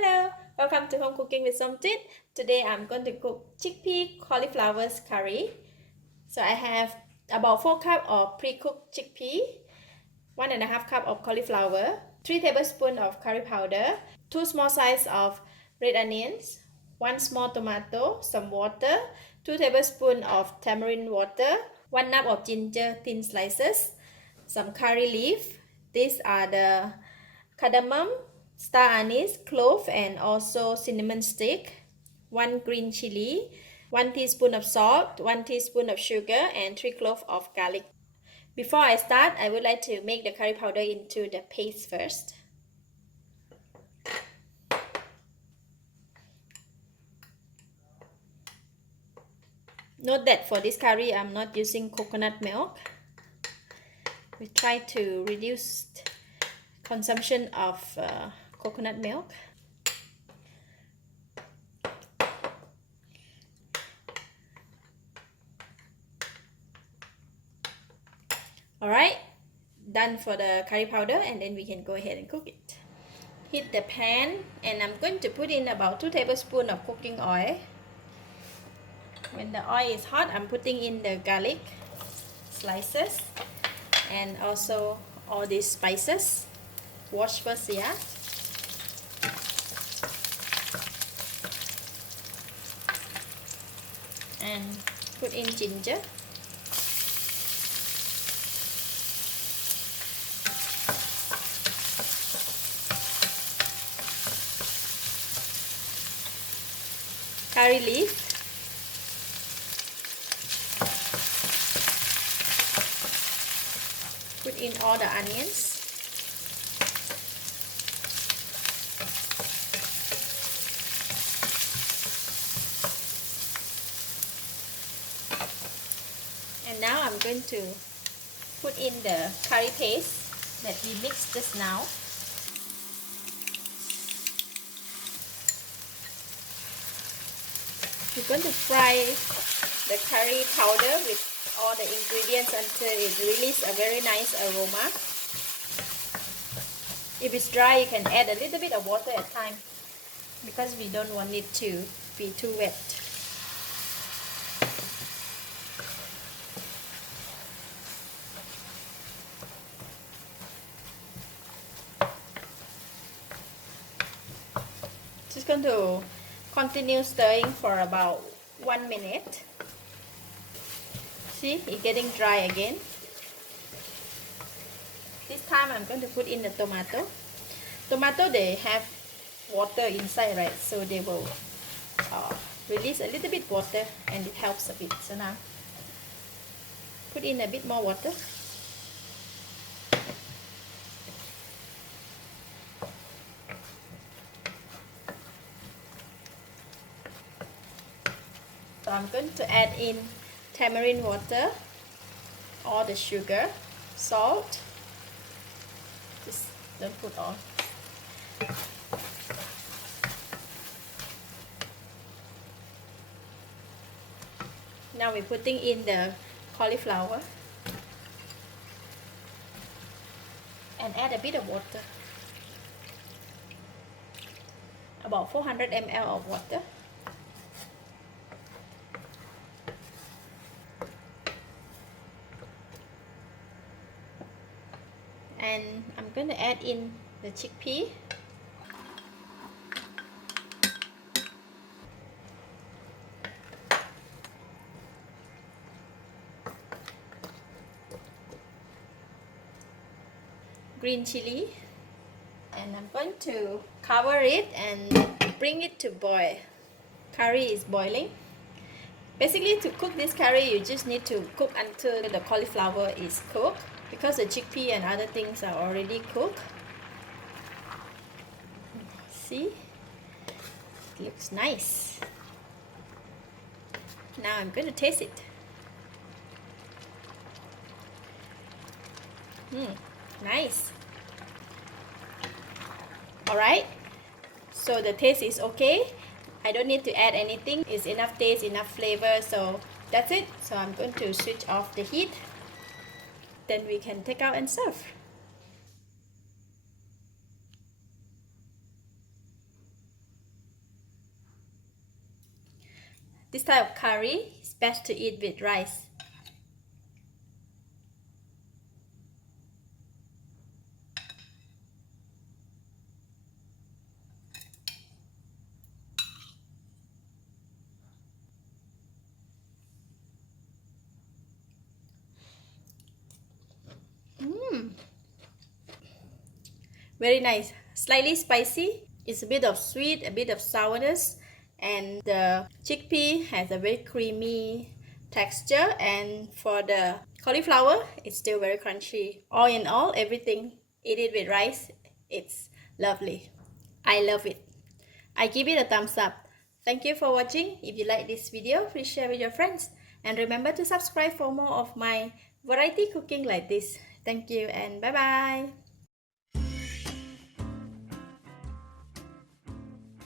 Hello, welcome to Home Cooking with Somjit. Today I'm going to cook chickpea cauliflower curry. So I have about 4 cups of pre-cooked chickpea, 1.5 cup of cauliflower, 3 tablespoons of curry powder, 2 small sizes of red onions, 1 small tomato, some water, 2 tablespoons of tamarind water, 1 nut of ginger thin slices, some curry leaf. These are the cardamom, star anise, clove, and also cinnamon stick, 1 green chili, 1 teaspoon of salt, 1 teaspoon of sugar, and 3 cloves of garlic. Before I start, I would like to make the curry powder into the paste first. Note that for this curry, I'm not using coconut milk. We try to reduce consumption of coconut milk. Alright, done for the curry powder, and then we can go ahead and cook it. Heat the pan, and I'm going to put in about 2 tablespoons of cooking oil. When the oil is hot, I'm putting in the garlic slices and also all these spices. Wash first, yeah. And put in ginger. Curry leaf. Put in all the onions. And now I'm going to put in the curry paste that we mixed just now. We're going to fry the curry powder with all the ingredients until it releases a very nice aroma. If it's dry, you can add a little bit of water at time because we don't want it to be too wet. Just going to continue stirring for about 1 minute. See, it's getting dry again. This time I'm going to put in the tomato. Tomato, they have water inside, right? So they will release a little bit water and it helps a bit. So now put in a bit more water. So I'm going to add in tamarind water, all the sugar, salt. Just don't put all. Now we're putting in the cauliflower and add a bit of water, about 400 ml of water. And I'm going to add in the chickpea. Green chili. And I'm going to cover it and bring it to boil. Curry is boiling. Basically, to cook this curry, you just need to cook until the cauliflower is cooked, because the chickpea and other things are already cooked. See? It looks nice. Now I'm going to taste it. Nice. Alright, so the taste is okay. I don't need to add anything. It's enough taste, enough flavor, so that's it. So I'm going to switch off the heat. Then we can take out and serve. This type of curry is best to eat with rice. Very nice. Slightly spicy. It's a bit of sweet, a bit of sourness, and the chickpea has a very creamy texture, and for the cauliflower, it's still very crunchy. All in all, everything, eat it with rice, it's lovely. I love it. I give it a thumbs up. Thank you for watching. If you like this video, please share with your friends. And remember to subscribe for more of my variety cooking like this. Thank you and bye bye.